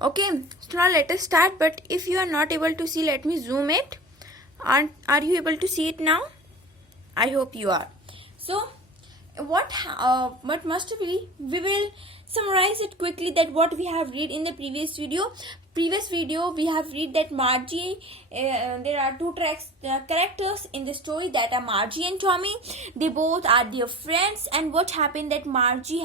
Okay, so now let us start. But if you are not able to see, let me zoom it. Are you able to see it now? I hope you are. So what must we will summarize it quickly that what we have read in the previous video we have read that Margie, there are two characters in the story that are Margie and Tommy. They both are their friends, and what happened that Margie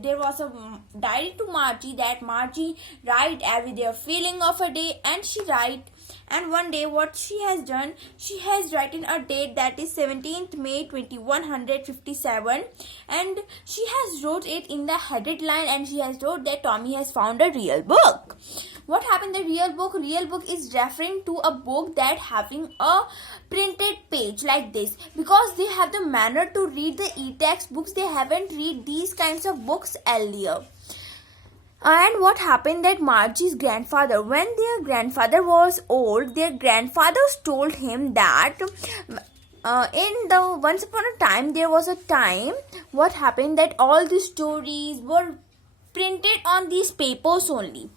there was a diary to Margie that Margie write every their feeling of a day, and she write. And one day what she has done, she has written a date that is 17th May 2157, and she has wrote it in the headed line, and she has wrote that Tommy has found a real book. What happened? The real book is referring to a book that having a printed page like this, because they have the manner to read the e-text books. They haven't read these kinds of books earlier. And what happened that Margie's grandfather, when their grandfather was old, their grandfathers told him that in the once upon a time there was a time, what happened that all the stories were printed on these papers only.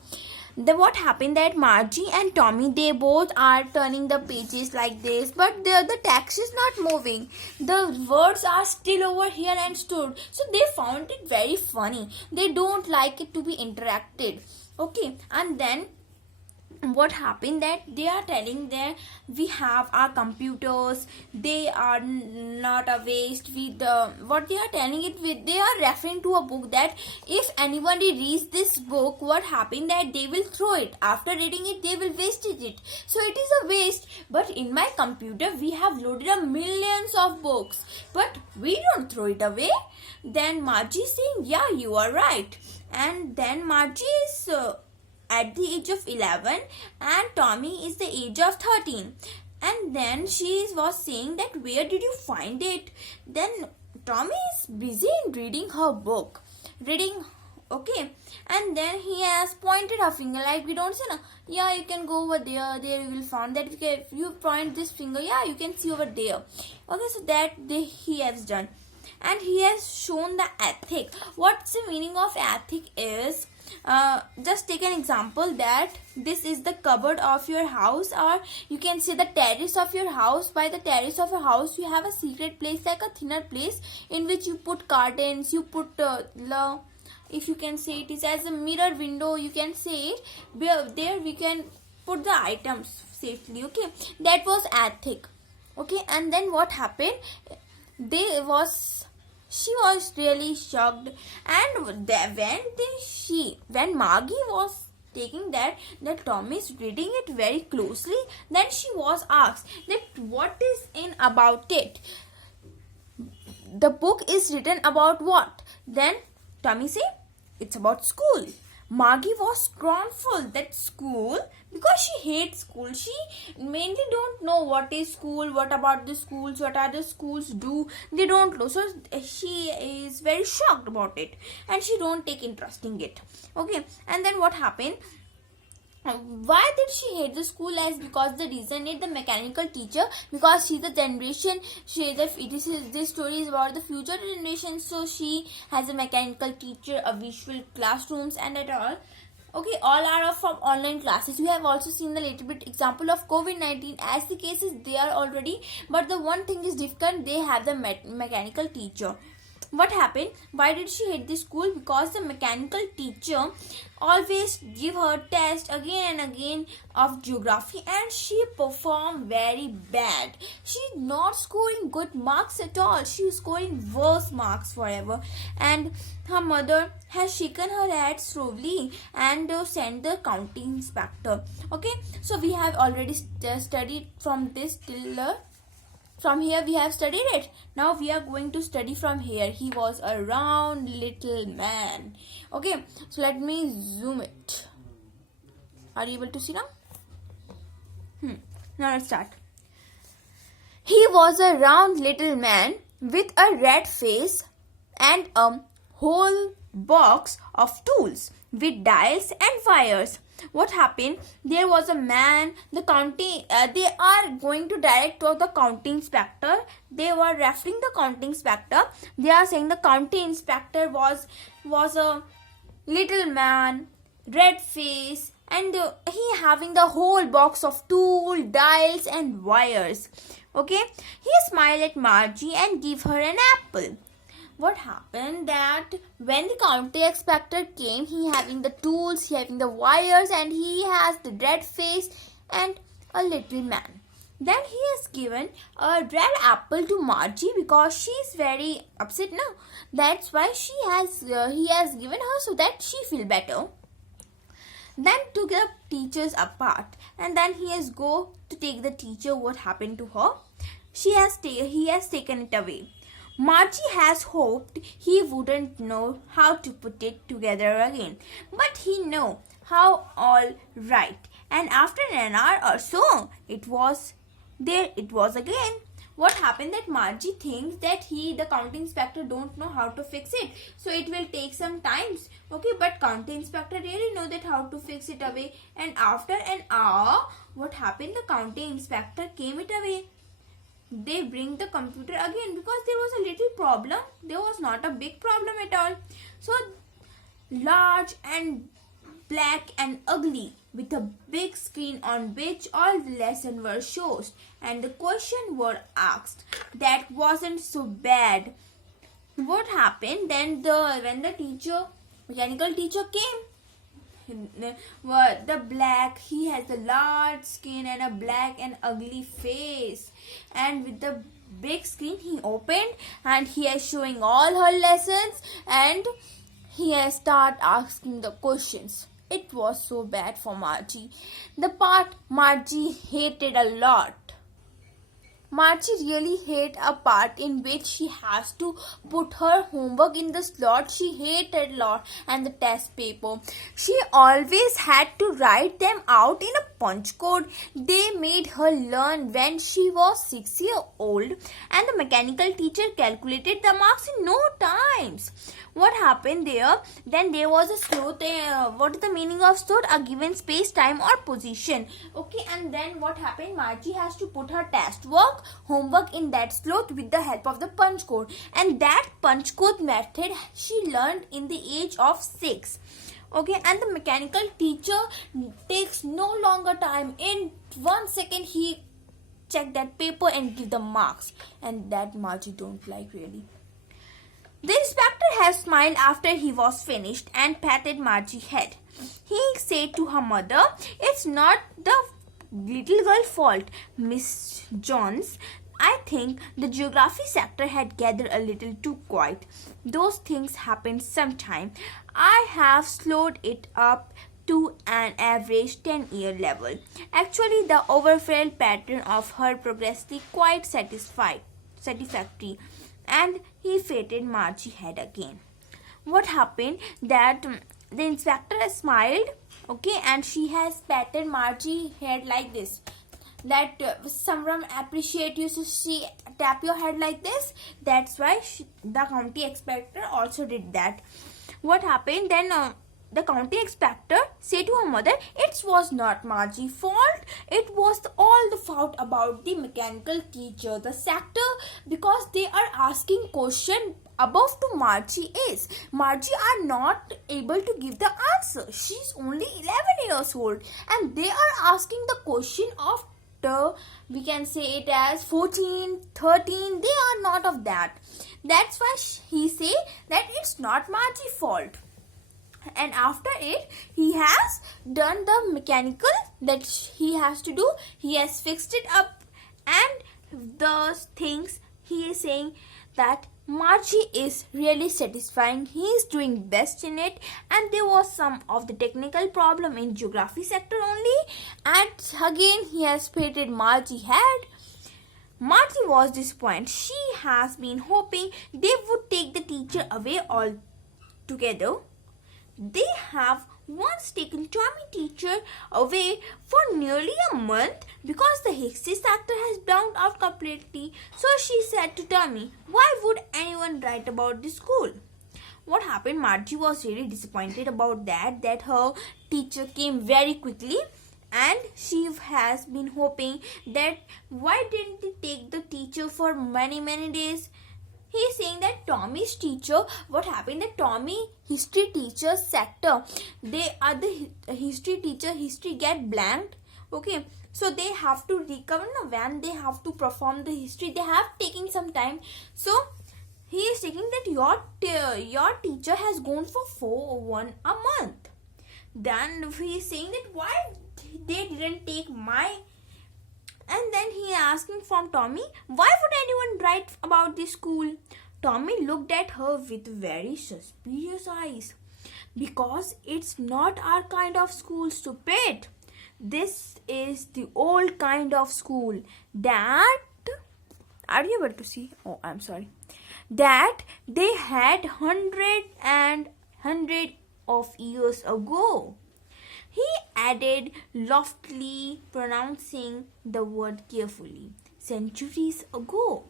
Then what happened that Margie and Tommy, they both are turning the pages like this, but the text is not moving. The words are still over here and stored. So they found it very funny. They don't like it to be interacted. Okay, and then what happened that they are telling that we have our computers, they are not a waste. What they are telling it with, they are referring to a book that if anybody reads this book, what happened that they will throw it. After reading it, they will waste it. So it is a waste. But in my computer we have loaded a millions of books, but we don't throw it away. Then Margie is saying, yeah, you are right. And then Margie is at the age of 11 and Tommy is the age of 13, and then she was saying that where did you find it. Then Tommy is busy in reading her book, okay, and then he has pointed her finger like we don't say no, yeah, you can go over there you will find that. If you point this finger, yeah, you can see over there. Okay, so that he has done, and he has shown the ethic. What's the meaning of ethic is, just take an example that this is the cupboard of your house, or you can say the terrace of your house. By the terrace of your house you have a secret place, like a thinner place in which you put curtains, you put if you can say it is as a mirror window, you can say it there we can put the items safely. Okay, that was ethic. Okay, and then what happened, she was really shocked, and when Margie was taking that Tommy is reading it very closely, then she was asked that what is in about it. The book is written about what? Then Tommy said it's about school. Margie was scornful that school, because she hates school. She mainly don't know what is school, what about the schools, what are the schools do. They don't know. So she is very shocked about it, and she don't take interest in it. Okay, and then what happened? Why did she hate the school? As because the reason is the mechanical teacher, because she's the generation, this story is about the future generation, so she has a mechanical teacher, a visual classrooms and at all. Okay, all are from online classes. We have also seen the little bit example of COVID-19 as the cases they are already, but the one thing is different, they have the mechanical teacher. What happened? Why did she hate the school? Because the mechanical teacher always give her test again and again of geography, and she performed very bad. She not scoring good marks at all. She is scoring worse marks forever, and her mother has shaken her head slowly and sent the counting inspector. Okay, so we have already studied from this till from here we have studied it. Now we are going to study from here. He was a round little man. Okay, so let me zoom it. Are you able to see now? Now let's start. He was a round little man with a red face and a whole box of tools with dials and wires. What happened? There was a man, the county, they are going to direct to the county inspector. They were referring the county inspector. They are saying the county inspector was a little man, red face, and he having the whole box of tool, dials and wires. Okay, he smiled at Margie and gave her an apple. What happened that when the county inspector came, he having the tools, he having the wires, and he has the red face and a little man. Then he has given a red apple to Margie because she is very upset now. That's why he has given her so that she feel better. Then took the teachers apart, and then he has go to take the teacher what happened to her. He has taken it away. Margie has hoped he wouldn't know how to put it together again, but he know how all right. And after an hour or so, it was again. What happened that Margie thinks that the county inspector don't know how to fix it, so it will take some times. Okay, but county inspector really know that how to fix it away. And after an hour, what happened? The county inspector came it away. They bring the computer again because there was a little problem. There was not a big problem at all. So large and black and ugly with a big screen on which all the lessons were shown and the questions were asked. That wasn't so bad. What happened then when the mechanical teacher came? He has a large skin and a black and ugly face, and with the big screen he opened and he is showing all her lessons and he has start asking the questions. It was so bad for Margie. The part Margie hated a lot. Margie really hated a part in which she has to put her homework in the slot. She hated a lot, and the test paper. She always had to write them out in a punch code. They made her learn when she was 6 years old, and the mechanical teacher calculated the marks in no times. What happened there? Then there was a slot. What is the meaning of slot? A given space, time or position. Okay, and then what happened? Margie has to put her test work, homework in that slot with the help of the punch code. And that punch code method she learned in the age of 6. Okay, and the mechanical teacher takes no longer time. In 1 second he check that paper and give the marks. And that Margie don't like really. The inspector has smiled after he was finished and patted Margie's head. He said to her mother, "It's not the little girl's fault, Miss Jones. I think the geography sector had gathered a little too quiet. Those things happen sometime. I have slowed it up to an average 10-year level. Actually, the overall pattern of her progress is quite satisfactory." And he patted Margie's head again. What happened? That the inspector smiled, okay, and she has patted Margie's head like this. That someone appreciate you, so she tap your head like this. That's why the county inspector also did that. What happened then? The county inspector said to her mother, "It was not Margie's fault. It was all the fault about the mechanical teacher, the sector, because they are asking question above to Margie is. Margie are not able to give the answer. She's only 11 years old and they are asking the question of we can say it as 14, 13. They are not of that. That's why he say that it's not Margie's fault." And after it, he has done the mechanical that he has to do. He has fixed it up, and those things he is saying that Margie is really satisfying. He is doing best in it, and there was some of the technical problem in geography sector only. And again, he has patted Margie's head. Margie was disappointed. She has been hoping they would take the teacher away altogether. They have once taken Tommy teacher away for nearly a month because the Hixie sector has blown out completely. So she said to Tommy, "Why would anyone write about this school?" What happened? Margie was really disappointed about that her teacher came very quickly, and she has been hoping that why didn't they take the teacher for many days. he is saying that Tommy's teacher, what happened, that Tommy history teacher sector, they are the history teacher, history get blanked. Okay, so they have to recover. No, when they have to perform the history, they have taking some time. So he is taking that your teacher has gone for 1 month. Then he is saying that why they didn't take my. And then he asking from Tommy, why would anyone write about this school? Tommy looked at her with very suspicious eyes. Because it's not our kind of school, stupid. This is the old kind of school that, are you able to see? Oh, I'm sorry. That they had hundred of years ago. He added loftily, pronouncing the word carefully. Centuries ago.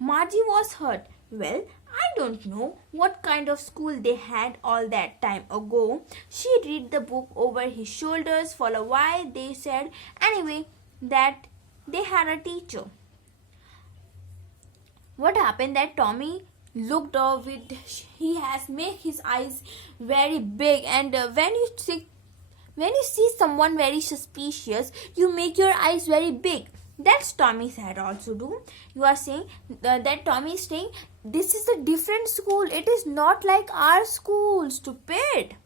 Margie was hurt. Well, I don't know what kind of school they had all that time ago. She read the book over his shoulders for a while. They said, anyway, that they had a teacher. What happened that Tommy looked up with, he has made his eyes very big, and when you see someone very suspicious, you make your eyes very big. That's Tommy's head also do. You are saying that Tommy is saying this is a different school. It is not like our school, stupid.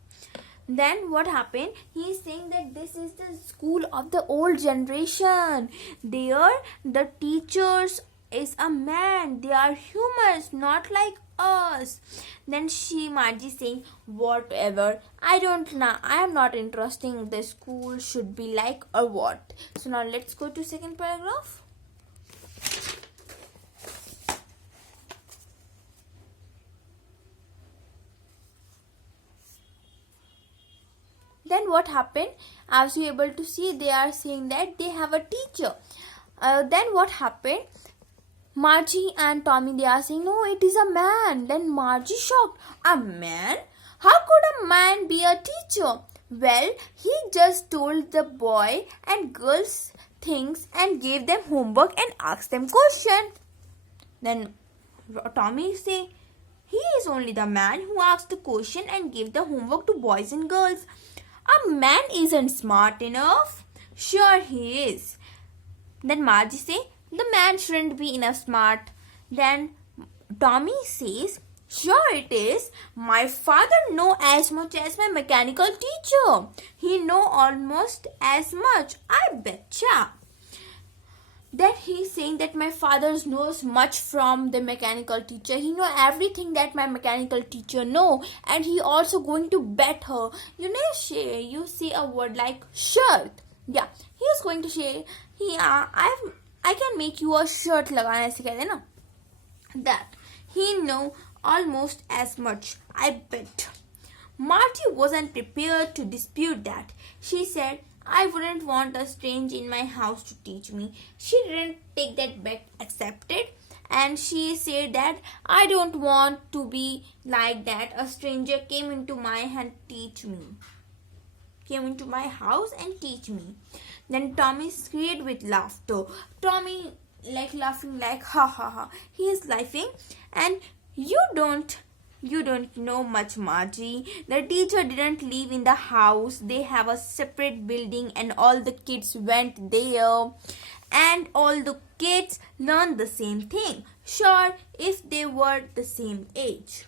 Then what happened? He is saying that this is the school of the old generation. There the teachers is a man. They are humans, not like us. Then Margie saying, whatever, I am not interested in the school should be like or what. So now let's go to second paragraph. Then what happened? As you able to see, they are saying that they have a teacher. Then what happened? Margie and Tommy, they are saying, no, it is a man. Then Margie shocked. A man? How could a man be a teacher? Well, he just told the boy and girls things and gave them homework and asked them questions. Then Tommy say, he is only the man who asked the question and gave the homework to boys and girls. A man isn't smart enough. Sure he is. Then Margie say, the man shouldn't be enough smart. Then Tommy says, sure it is. My father know as much as my mechanical teacher. He know almost as much. I betcha. Then he's saying that my father knows much from the mechanical teacher. He know everything that my mechanical teacher know, and he also going to bet her. You know, you see a word like shirt. Yeah, he is going to say, I can make you a shirt लगाना ऐसे कहते हैं ना. That he know almost as much. I bet. Margie wasn't prepared to dispute that. She said, I wouldn't want a stranger in my house to teach me. She didn't take that bet, accepted. And she said that I don't want to be like that. A stranger came into my house and teach me. Then Tommy screamed with laughter. Tommy laughing like ha ha ha. He is laughing, and you don't know much, Margie. The teacher didn't live in the house. They have a separate building and all the kids went there. And all the kids learned the same thing. Sure, if they were the same age.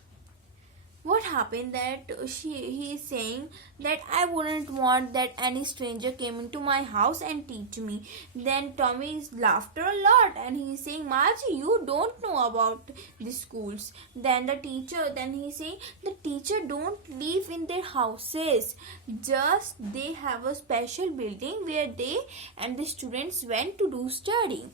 What happened that he is saying that I wouldn't want that any stranger came into my house and teach me. Then Tommy laughed a lot and he is saying, Margie, you don't know about the schools. Then he is saying the teacher don't live in their houses. Just they have a special building where they and the students went to do study.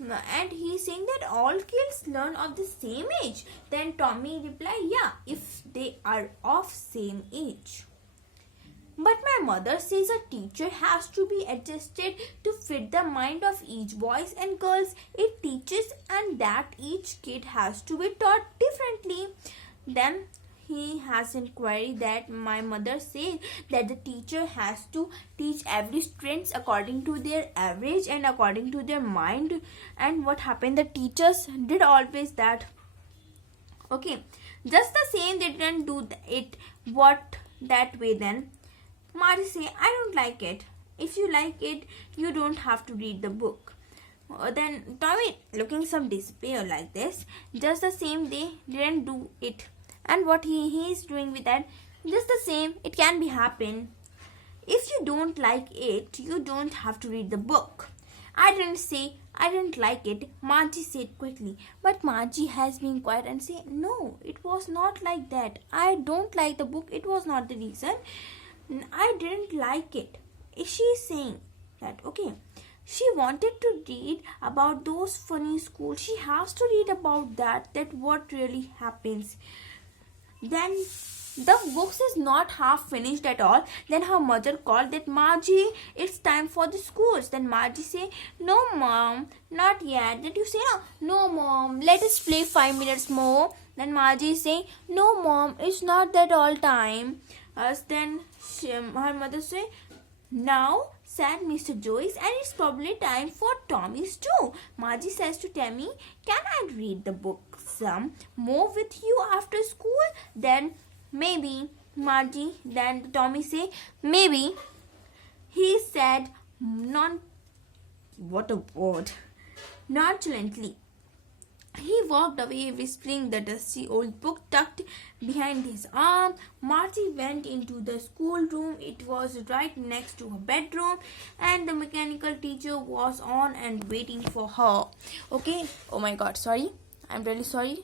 And he is saying that all kids learn of the same age. Then Tommy replied, yeah, if they are of same age. But my mother says a teacher has to be adjusted to fit the mind of each boys and girls it teaches, and that each kid has to be taught differently. Then he has inquired that my mother says that the teacher has to teach every student according to their average and according to their mind. And what happened, the teachers did always that. Okay, just the same they didn't do it what that way. Then Marty say, I don't like it. If you like it, you don't have to read the book. Then Tommy looking some despair like this. Just the same they didn't do it. And what he is doing with that, just the same, it can be happen. If you don't like it, you don't have to read the book. I didn't say I didn't like it, Margie said quickly. But Margie has been quiet and say, no, it was not like that. I don't like the book. It was not the reason. I didn't like it. She is saying that, okay. She wanted to read about those funny schools. She has to read about that what really happens. Then the books is not half finished at all. Then her mother called that, Margie, it's time for the schools. Then Margie say, no mom, not yet. Then you say, no mom, let us play 5 minutes more. Then Margie say, no mom, it's not that all time. Then her mother say, now, said Mr. Joyce, and it's probably time for Tommy's too. Margie says to Tammy, can I read the book some more with you after school? Then maybe Margie, then Tommy say, maybe. He said, what a word, nonchalantly. He walked away, whispering the dusty old book tucked behind his arm. Margie went into the schoolroom. It was right next to her bedroom, and the mechanical teacher was on and waiting for her. Okay. Oh my God. Sorry. I'm really sorry.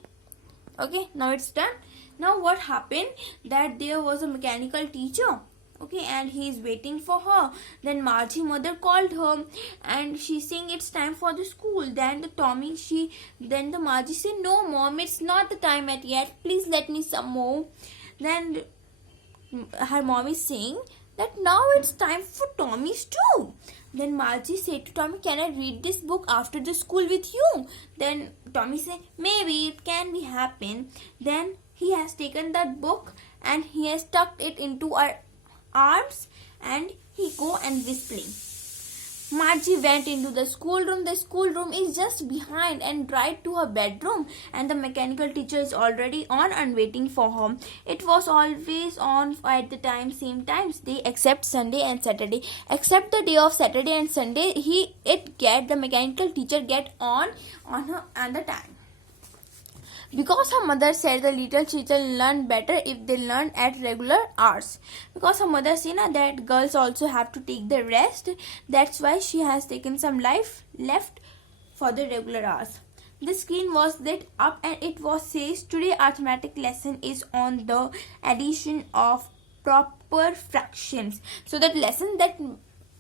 Okay. Now it's done. Now what happened? That there was a mechanical teacher. Okay, and he is waiting for her. Then Margie's mother called her, and she's saying it's time for the school. Then the Margie said, no mom, it's not the time yet. Please let me some more. Then her mom is saying that now it's time for Tommy's too. Then Margie said to Tommy, can I read this book after the school with you? Then Tommy said, maybe it can be happen. Then he has taken that book and he has tucked it into our arms and he go and whistling. Margie went into the schoolroom. The schoolroom is just behind and right to her bedroom, and the mechanical teacher is already on and waiting for her. It was always on at the same times day except Sunday and Saturday. Except the day of Saturday and Sunday, the mechanical teacher get on her and the time. Because her mother said the little children learn better if they learn at regular hours. Because her mother said that girls also have to take the rest. That's why she has taken some life left for the regular hours. The screen was lit up and it was says today arithmetic lesson is on the addition of proper fractions. So that lesson that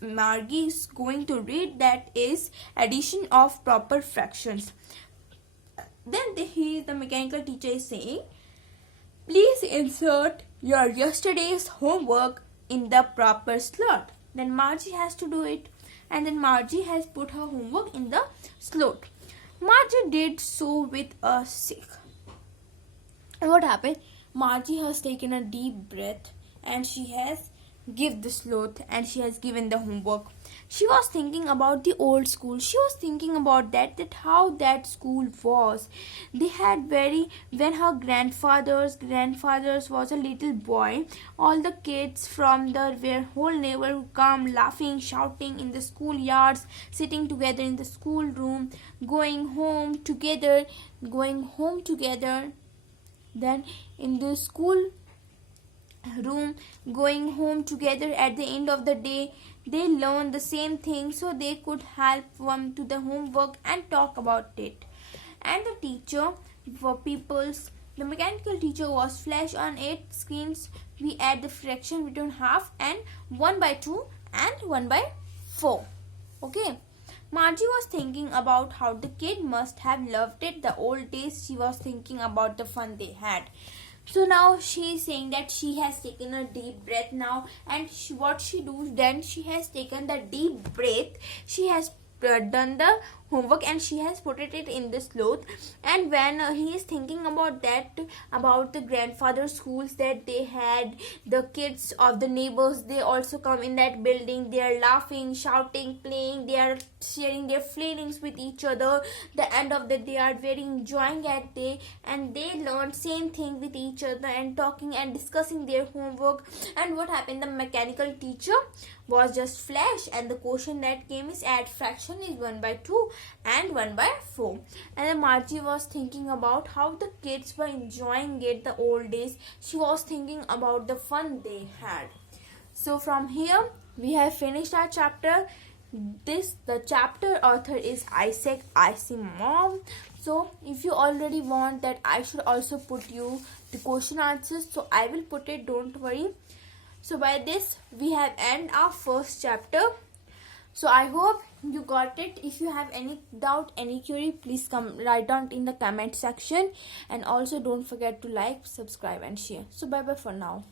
Margie is going to read, that is addition of proper fractions. Then the mechanical teacher is saying, please insert your yesterday's homework in the proper slot. Then Margie has to do it, and then Margie has put her homework in the slot. Margie did so with a sigh. And what happened? Margie has taken a deep breath and she has given the slot and she has given the homework. She was thinking about the old school. She was thinking about that how that school was. They had when her grandfather's was a little boy, all the kids from the whole neighborhood come laughing, shouting in the schoolyards, sitting together in the schoolroom, going home together. Then in the school room, going home together at the end of the day. They learned the same thing so they could help them to the homework and talk about it. And the teacher the mechanical teacher was flash on 8 screens. We add the fraction between half and 1/2 and 1/4. Okay. Margie was thinking about how the kid must have loved it the old days. She was thinking about the fun they had. So now she is saying that she has taken a deep breath now, and what she do then, she has taken the deep breath. She has done the homework and she has put it in this cloth. And when he is thinking about that, about the grandfather schools that they had, the kids of the neighbors, they also come in that building, they are laughing, shouting, playing, they are sharing their feelings with each other. The end of the day, they are very enjoying at day, and they learn same thing with each other and talking and discussing their homework. And what happened, the mechanical teacher was just flash, and the question that came is add fraction is 1 by 2 and 1 by 4. And then Margie was thinking about how the kids were enjoying it the old days. She was thinking about the fun they had. So from here we have finished our chapter. The chapter author is Isaac Asimov. So if you already want that I should also put you the question answers, so I will put it, don't worry. So by this we have end our first chapter. So I hope you got it. If you have any doubt, any query, please come write down in the comment section, and also don't forget to like, subscribe and share. So bye bye for now.